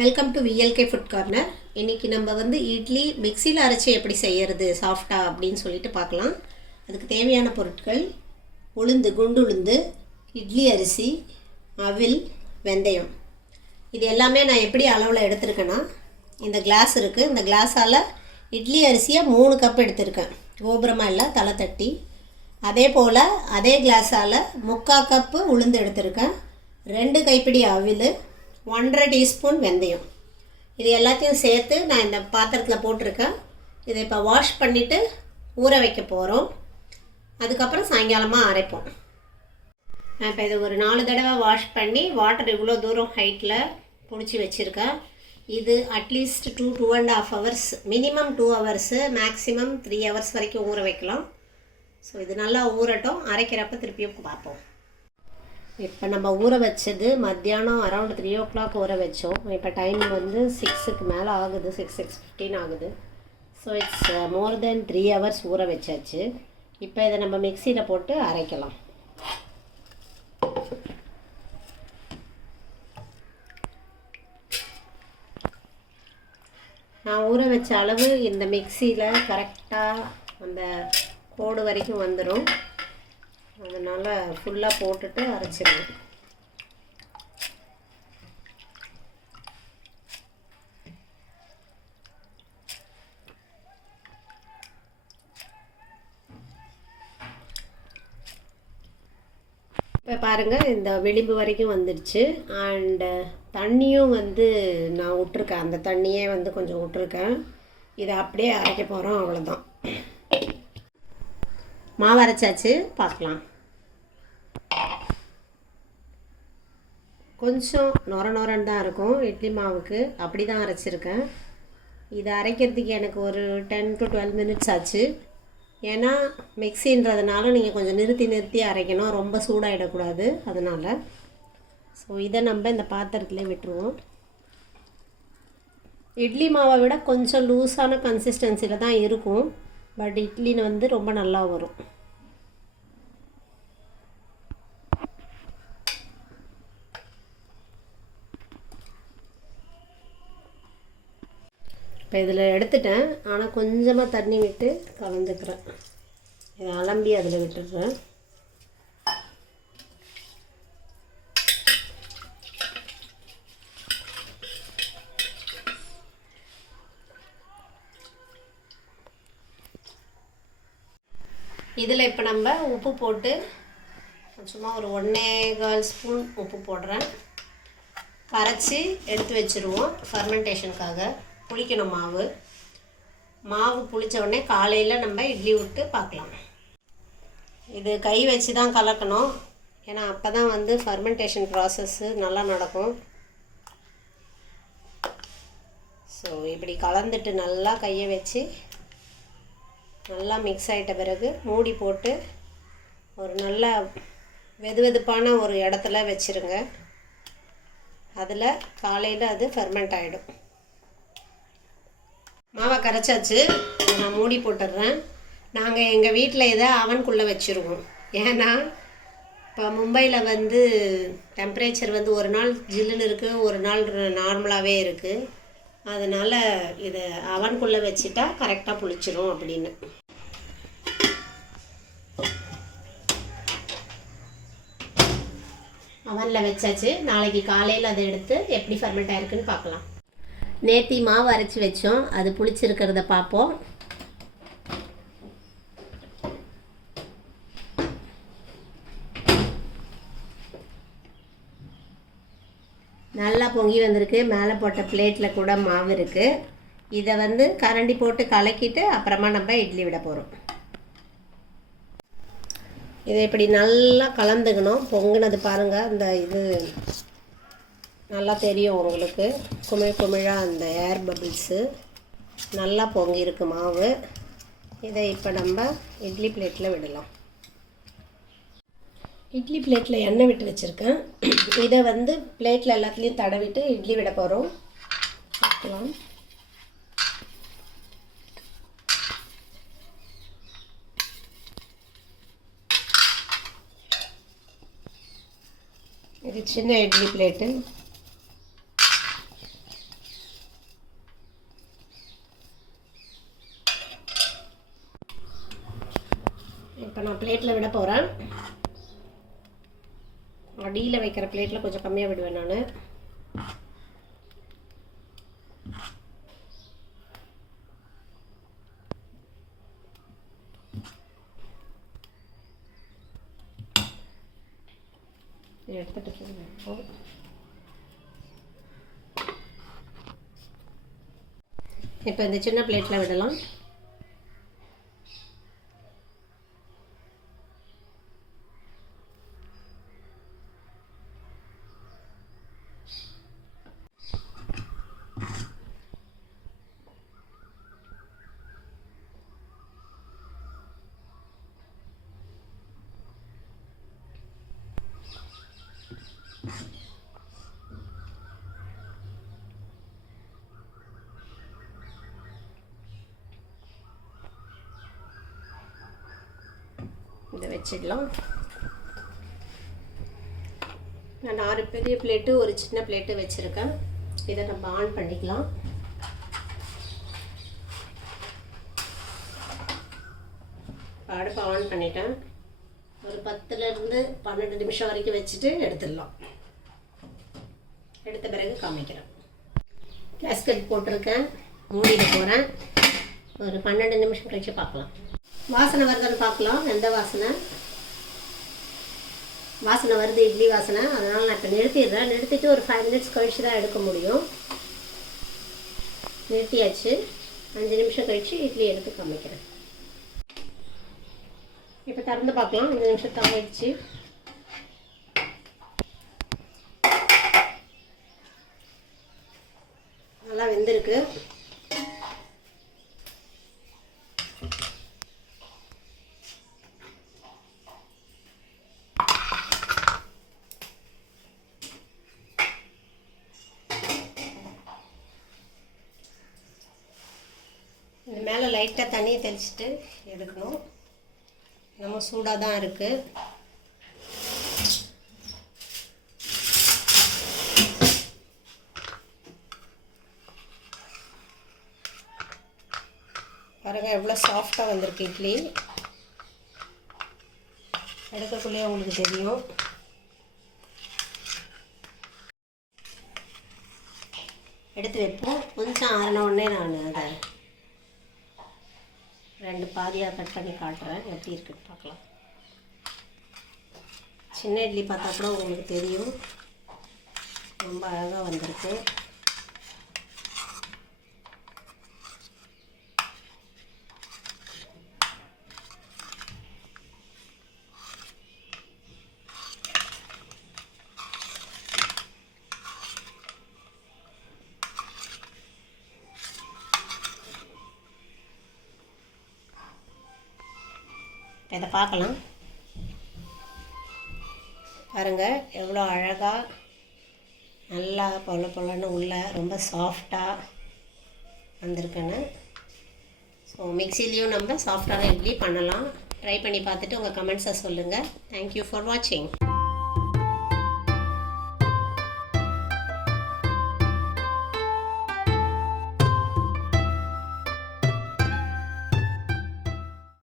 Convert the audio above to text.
Welcome to VLK food corner. இன்றைக்கி நம்ம வந்து இட்லி மிக்சியில் அரைச்சி எப்படி செய்கிறது சாஃப்டாக அப்படின்னு சொல்லிட்டு பார்க்கலாம். அதுக்கு தேவையான பொருட்கள்: உளுந்து, குண்டு உளுந்து, இட்லி அரிசி, அவில், வெந்தயம். இது எல்லாமே நான் எப்படி அளவில் எடுத்திருக்கேன்னா, இந்த கிளாஸ் இருக்குது. இந்த கிளாஸால் இட்லி அரிசியை 3 கப் எடுத்திருக்கேன், கோபுரமாக இல்லை, தலை தட்டி. அதே போல் அதே கிளாஸால் 3/4 கப்பு உளுந்து எடுத்திருக்கேன், 2 கைப்பிடி அவில், 1/2 டீஸ்பூன் வெந்தயம். இது எல்லாத்தையும் சேர்த்து நான் இந்த பாத்திரத்தில் போட்டிருக்கேன். இதை இப்போ வாஷ் பண்ணிவிட்டு ஊற வைக்க போகிறோம். அதுக்கப்புறம் சாயங்காலமாக அரைப்போம். நான் இப்போ இதை ஒரு 4 தடவை வாஷ் பண்ணி வாட்டர் இவ்வளோ தூரம் ஹைட்டில் பிடிச்சி வச்சுருக்கேன். இது at least 2-2.5 hours, minimum 2 hours, maximum 3 hours வரைக்கும் ஊற வைக்கலாம். ஸோ இது நல்லா ஊறட்டும். அரைக்கிறப்ப திருப்பியும் பார்ப்போம். இப்போ நம்ம ஊற வச்சது மத்தியானம் அரௌண்ட் 3 o'clock ஊற வச்சோம். இப்போ டைம் வந்து 6க்கு மேலே ஆகுது, 6:15 ஆகுது. So it's more then 3 hours ஊற வச்சாச்சு. இப்போ இதை நம்ம மிக்சியில் போட்டு அரைக்கலாம். நான் ஊற வச்ச அளவு இந்த மிக்சியில் கரெக்டாக அந்த கோடு வரைக்கும் வந்துடும். அதனால் ஃபுல்லாக போட்டுட்டு அரைச்சிடுவேன். இப்போ பாருங்கள், இந்த விளிம்பு வரைக்கும் வந்துடுச்சு. அண்டு தண்ணியும் வந்து நான் விட்ருக்கேன், அந்த தண்ணியே வந்து கொஞ்சம் விட்ருக்கேன். இதை அப்படியே அரைக்க போகிறோம், அவ்வளோதான். மாவு அரைச்சாச்சு, பார்க்கலாம். கொஞ்சம் நொரன்னு தான் இருக்கும் இட்லி மாவுக்கு, அப்படி தான் அரைச்சிருக்கேன். இதை அரைக்கிறதுக்கு எனக்கு ஒரு 10 to 12 minutes ஆச்சு. ஏன்னா மிக்சின்றதுனால நீங்கள் கொஞ்சம் நிறுத்தி அரைக்கணும், ரொம்ப சூடாகிடக்கூடாது, அதனால். ஸோ இதை நம்ம இந்த பாத்திரத்தில் விட்டுருவோம். இட்லி மாவை விட கொஞ்சம் லூஸான கன்சிஸ்டன்சியில் தான் இருக்கும், பட் இட்லின்னு வந்து ரொம்ப நல்லா வரும். இப்போ இதில் எடுத்துட்டேன், ஆனால் கொஞ்சமாக தண்ணி விட்டு கலந்துக்கிறேன். இதை அலம்பி அதில் விட்டுடுறேன். இதில் இப்போ நம்ம உப்பு போட்டு சும்மா ஒரு 1.25 ஸ்பூன் உப்பு போடுறேன். கரைச்சி எடுத்து வச்சுருவோம் ஃபர்மெண்டேஷனுக்காக. புளிக்கணும் மாவு புளித்த உடனே காலையில் நம்ம இட்லி விட்டு பார்க்கலாம். இது கை வச்சு தான் கலக்கணும், ஏன்னா அப்போ தான் வந்து ஃபர்மெண்டேஷன் ப்ராசஸ்ஸு நல்லா நடக்கும். ஸோ இப்படி கலந்துட்டு நல்லா கையை வச்சு நல்லா மிக்ஸ் ஆகிட்ட பிறகு மூடி போட்டு ஒரு நல்ல வெதுவெதுப்பான ஒரு இடத்துல வச்சுருங்க. அதில் காலையில் அது ஃபர்மெண்ட் ஆகிடும். மாவை கரைச்சாச்சு, நான் மூடி போட்டுடுறேன். நாங்கள் எங்கள் வீட்டில் இதை அவனுக்குள்ளே வச்சுருவோம். ஏன்னா இப்போ மும்பையில் வந்து டெம்பரேச்சர் வந்து ஒரு நாள் ஜில்லுன்னு இருக்குது, ஒரு நாள் நார்மலாகவே இருக்குது. அதனால் இதை அவனுக்குள்ளே வச்சுட்டா கரெக்டாக புளிச்சிரும் அப்படின்னு. அவனில் வச்சாச்சு. நாளைக்கு காலையில் அதை எடுத்து எப்படி ஃபர்மெண்ட் ஆகிருக்குன்னு பார்க்கலாம். நேத்தி மாவு அரைச்சி வச்சோம், அது புளிச்சிருக்கிறத பார்ப்போம். நல்லா பொங்கி வந்திருக்கு. மேலே போட்ட பிளேட்டில் கூட மாவு இருக்குது. இதை வந்து கரண்டி போட்டு கலக்கிட்டு அப்புறமா நம்ம இட்லி விட போகிறோம். இதை இப்படி நல்லா கலந்துக்கணும். பொங்குனது பாருங்கள், இந்த இது நல்லா தெரியும் உங்களுக்கு, குமிழாக அந்த ஏர் பபிள்ஸு நல்லா பொங்கியிருக்கு மாவு. இதை இப்போ நம்ம இட்லி பிளேட்டில் விடலாம். இட்லி பிளேட்டில் எண்ணெய் விட்டு வச்சுருக்கேன். இதை வந்து பிளேட்டில் எல்லாத்துலேயும் தடவிட்டு இட்லி விட போகிறோம். பார்க்கலாம். இது சின்ன இட்லி பிளேட்டு. இப்போ நான் பிளேட்டில் விட போகிறேன். அடியில் வைக்கிற பிளேட்டில் கொஞ்சம் கம்மியாக விடுவேன் நான். எடுத்துகிட்டு போகிறேன். இப்போ இந்த சின்ன பிளேட்டில் விடலாம். இதை வச்சிடலாம். நான் 6 பெரிய பிளேட்டு ஒரு சின்ன பிளேட்டு வச்சுருக்கேன். இதை நம்ம ஆன் பண்ணிக்கலாம். அடுப்பை ஆன் பண்ணிட்டேன். ஒரு 10லேருந்து 12 நிமிஷம் வரைக்கும் வச்சுட்டு எடுத்துடலாம். எடுத்த பிறகு காமிக்கிறேன். கேஸ்கட் போட்டிருக்கேன், மூடிட போகிறேன். ஒரு 12 நிமிஷம் கழிச்சு பார்க்கலாம். வாசனை வருதுன்னு பார்க்கலாம். எந்த வாசனை வருது? இட்லி வாசனை. அதனால் நான் இப்போ நிறுத்திடுறேன். நிறுத்திட்டு ஒரு 5 மினிட்ஸ் கழிச்சு தான் எடுக்க முடியும். நிறுத்தியாச்சு. 5 நிமிஷம் கழித்து இட்லி எடுத்து காமிக்கிறேன். இப்போ திறந்து பார்க்கலாம். 5 நிமிஷம் ஆயிடுச்சு. நல்லா வெந்திருக்கு. இது மேலே லைட்டாக தண்ணியை தெளிச்சுட்டு எடுக்கணும். நம்ம சூடாக தான் இருக்குது. பாருங்கள் எவ்வளோ சாஃப்டாக வந்திருக்கு இட்லி. எடுக்கக்குள்ளேயே உங்களுக்கு தெரியும். எடுத்து வைப்போம். கொஞ்சம் ஆறின உடனே நான் அதை 2 பாதியாக கட் பண்ணி காட்டுறேன். எப்படி இருக்குன்னு பார்க்கலாம். சின்ன இட்லி பார்த்தா கூட உங்களுக்கு தெரியும். ரொம்ப அழகாக வந்திருக்கு. இதை பார்க்கலாம். பாருங்கள் எவ்வளோ அழகாக நல்லா பொலன்னு உள்ள ரொம்ப சாஃப்டாக வந்திருக்குன்னு. ஸோ மிக்சிலையும் நம்ம சாஃப்டான இட்லி பண்ணலாம். ட்ரை பண்ணி பார்த்துட்டு உங்கள் கமெண்ட்ஸை சொல்லுங்கள். தேங்க்யூ ஃபார் வாட்சிங்.